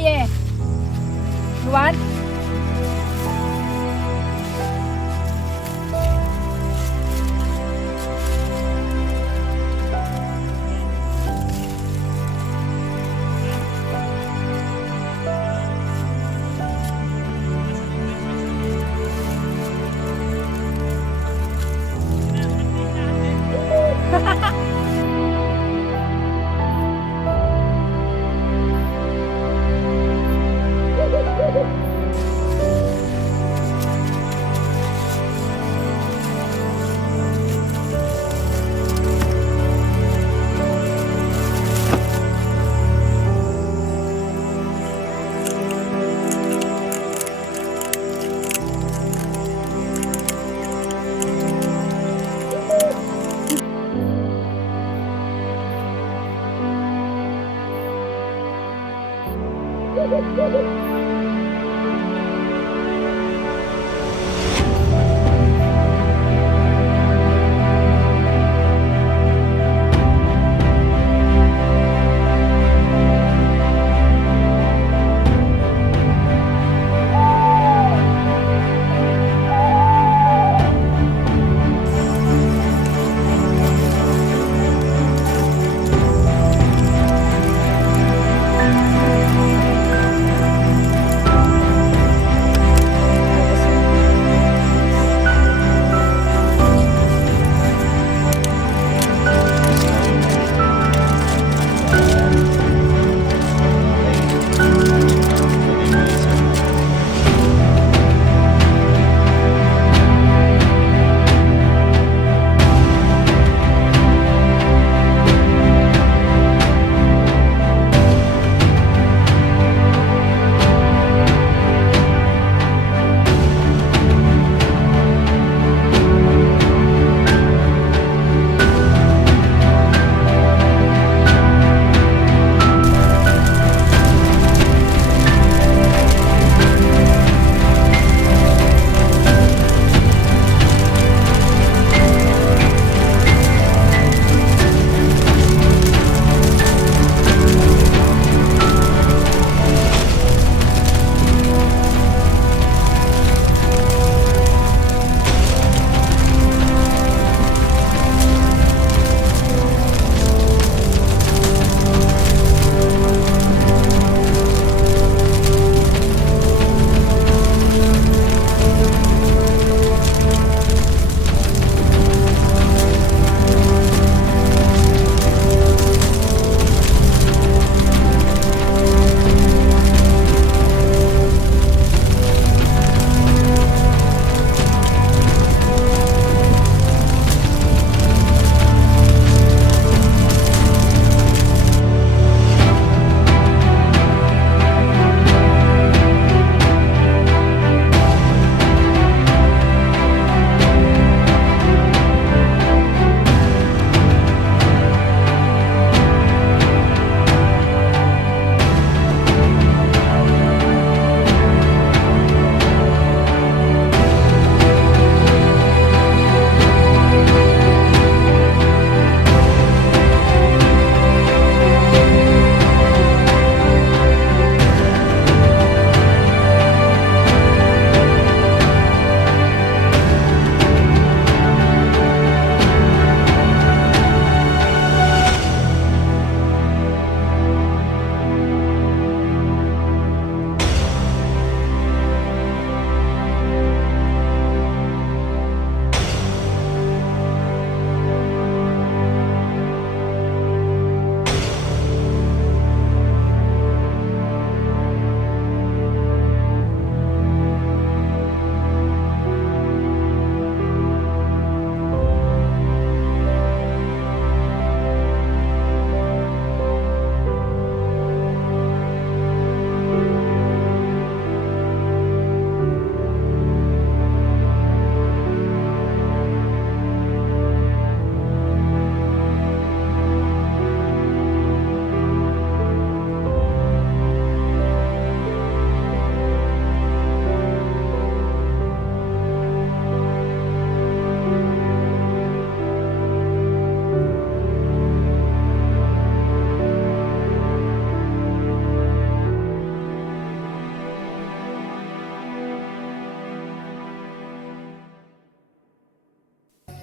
yeah. You want?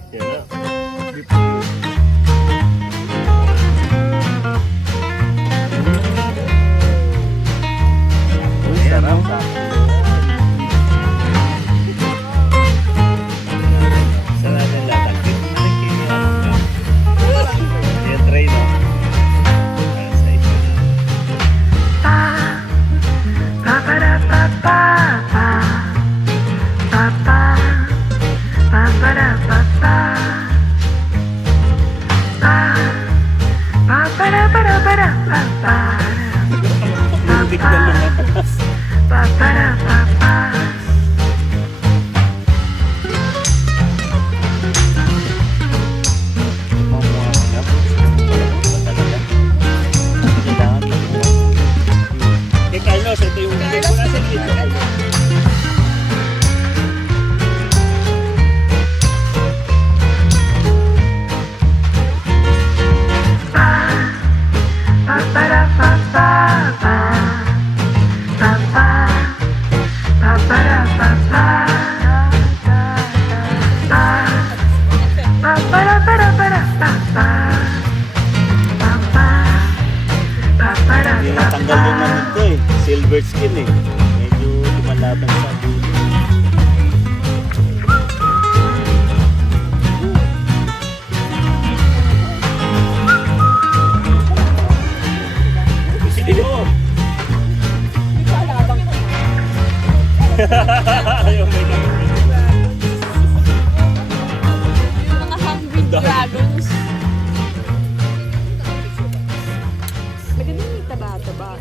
Kaya na. Uy, sarap sa natin latagpit. Kaya try na. Sa ito na. Tubig na lumabas. Eh, Carlos, ito yung wala sa dito. Hindi natanggal yung namin ko eh. Silver skin eh. Medyo lumalabang sa dulo. Sige mo! Ayaw may namin. Mga hungry dragons. Maganda yung taba-taba.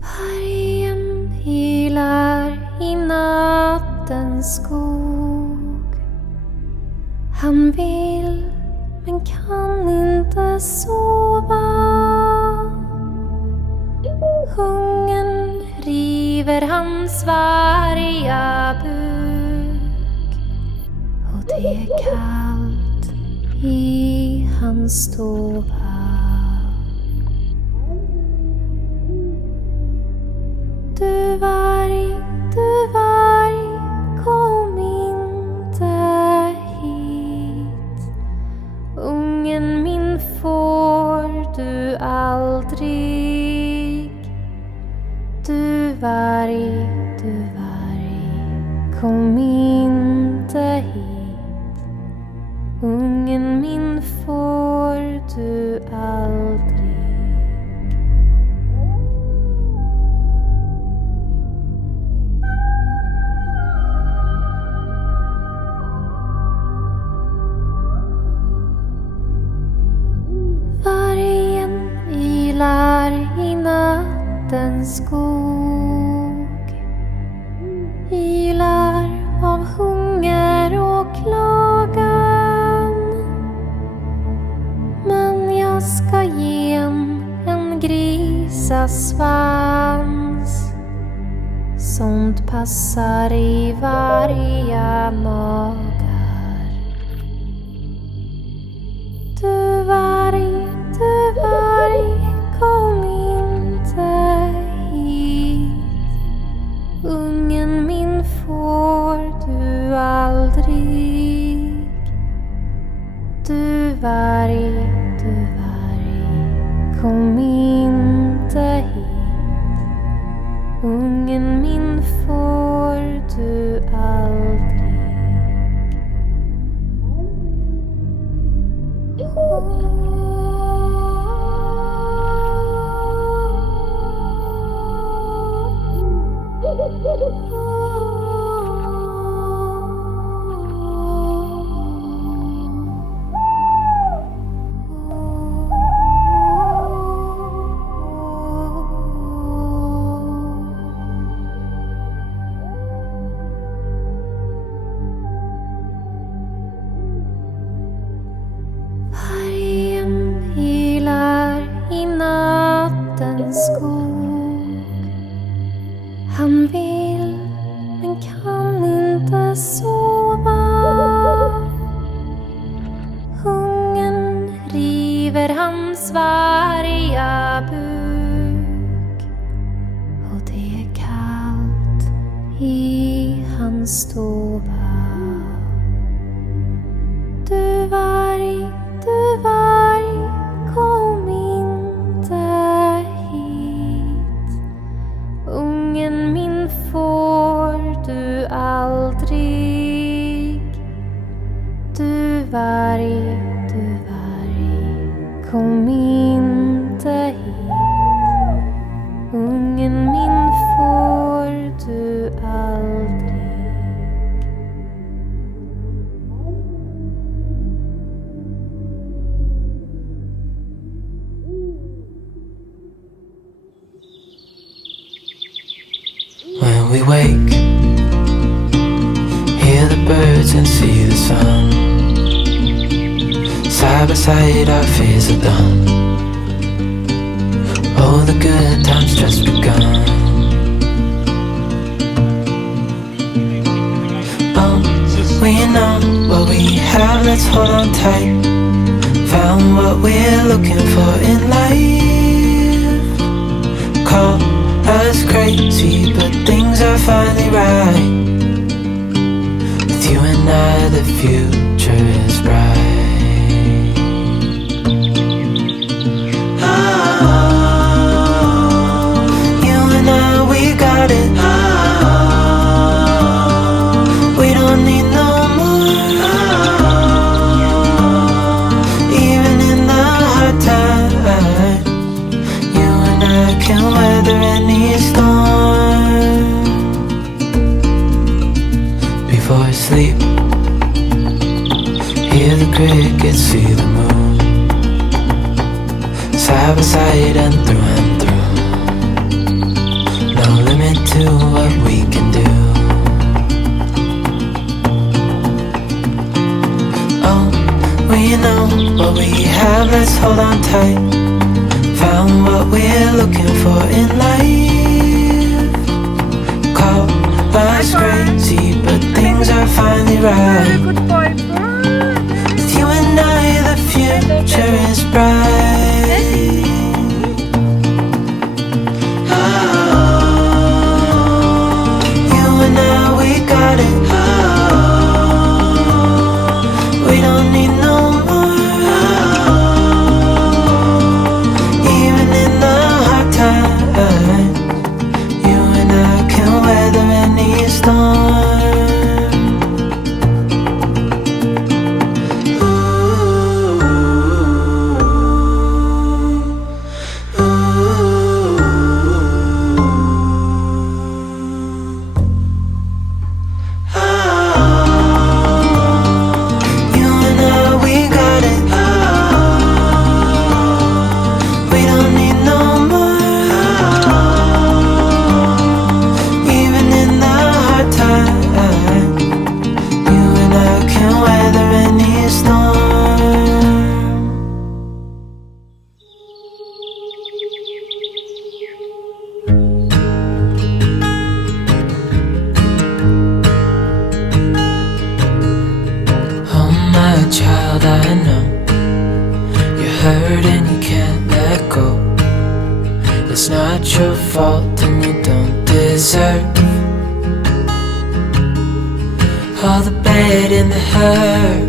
Vargen ylar i nattens skog. Han vill men kan inte sova. Hungern river hans varga buk och det är kallt i hans stova. Du varg, kom inte hit. Ungen min får du aldrig. Du varg, kom inte hit. Ungen min får du aldrig. Vargen ylar i nattens skog. Ylar av hunger och klagan. Men jag ska ge en grisasvans. Sånt passar i varje magar. Du varg, kom inte hit. Ungen min får du aldrig. Du varg, kom inte hit. Ungen min får du aldrig. Han vill men kan inte sova. Hungern river hans varga buk. Och det är kallt i hans stova. Du varg, kom inte hit. Ungen min får du aldrig. Du varg, kom inte hit. Ungen min får du aldrig. When we wake, hear the birds and see the sun. Side by side our fears are done. Oh, the good times just begun. Oh, we know what we have, let's hold on tight. Found what we're looking for in life. Call us crazy, but things are finally right. With you and I, the future is bright. Got it. We don't need no more. Even in the hard times, you and I can weather any storm. Before I sleep, hear the crickets, see the moon. Side by side and through and through. No limit to what we can do. Oh, we know what we have, let's hold on tight. Found what we're looking for in life. Call us crazy, but things are finally right. With you and I, the future is bright. Got it. We don't need no more. Even in the hard times, you and I can weather any storm. Child, I know you're hurt and you can't let go. It's not your fault and you don't deserve all the bad and the hurt.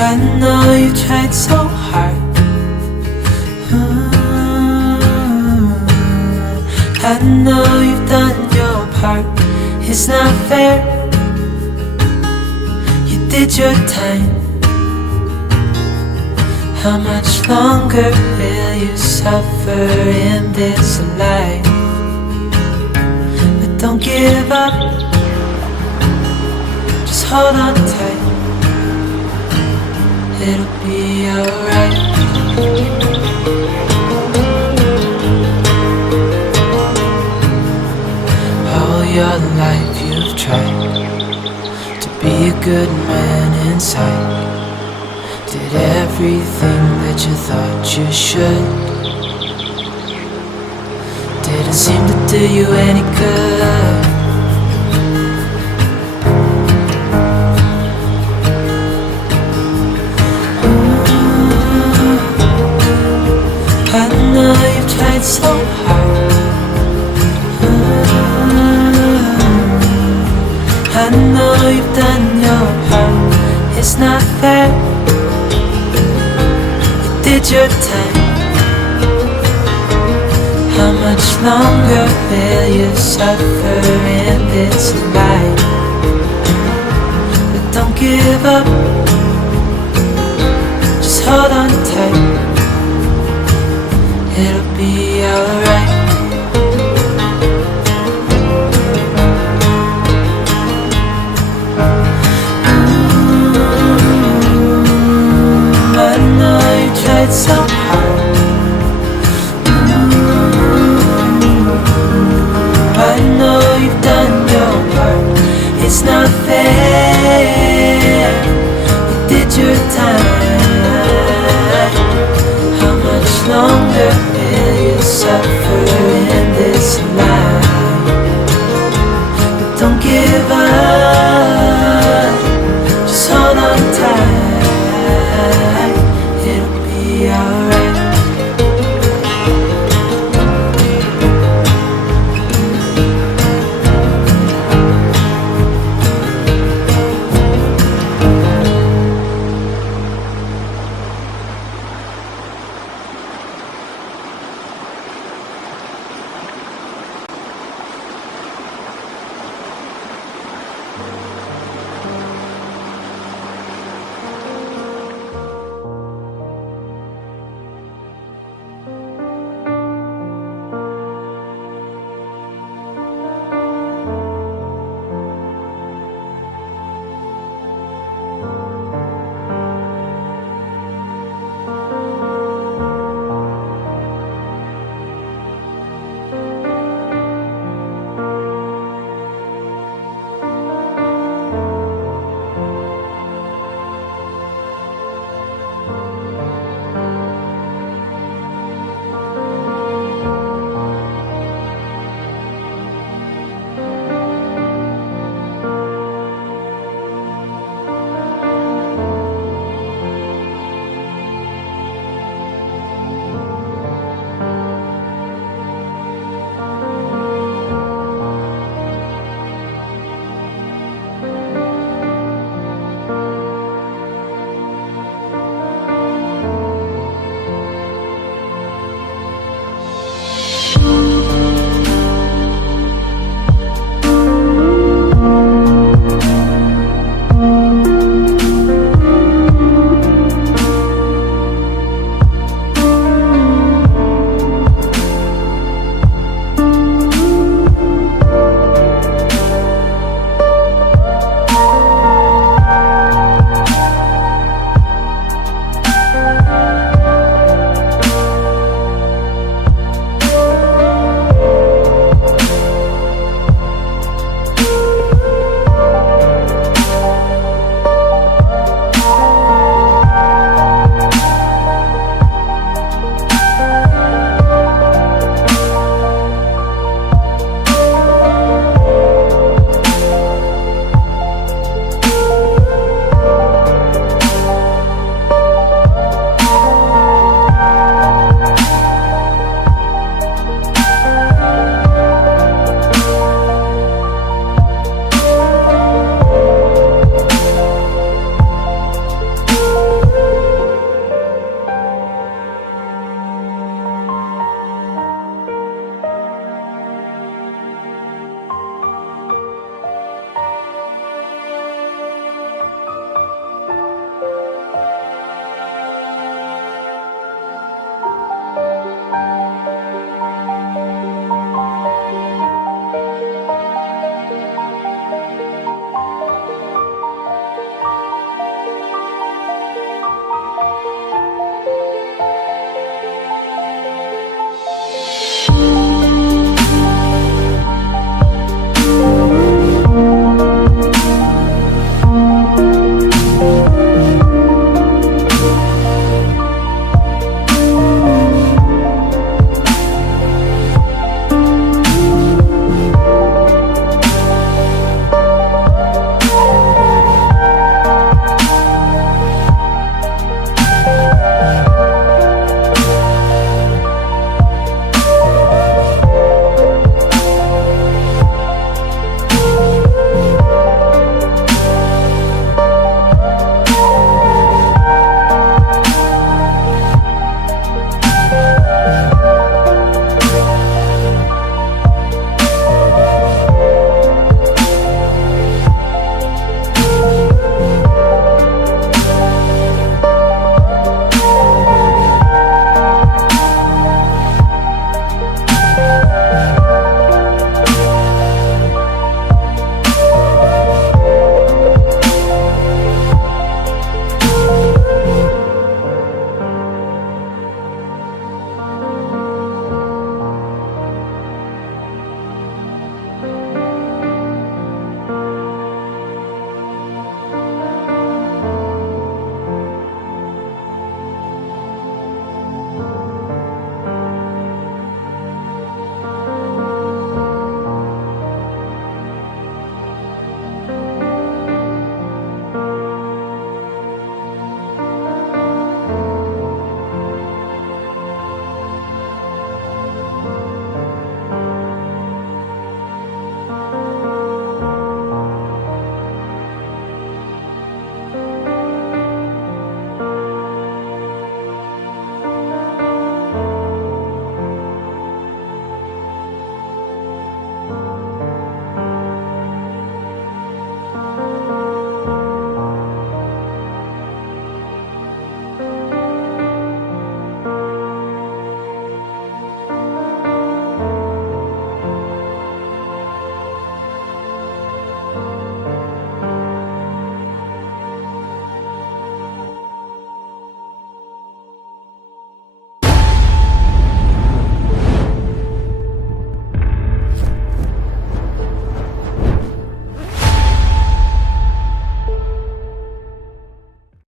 I know you tried so hard. I know you've done your part. It's not fair. You did your time. How much longer will you suffer in this life? But don't give up. Just hold on tight. It'll be alright. All your life you've tried to be a good man inside. Did everything that you thought you should. Didn't seem to do you any good. I know you've tried so hard. I know you've done your part. It's not fair. You did your time. How much longer will you suffer in this life? But don't give up. Just hold on tight. It'll be alright. I know you tried so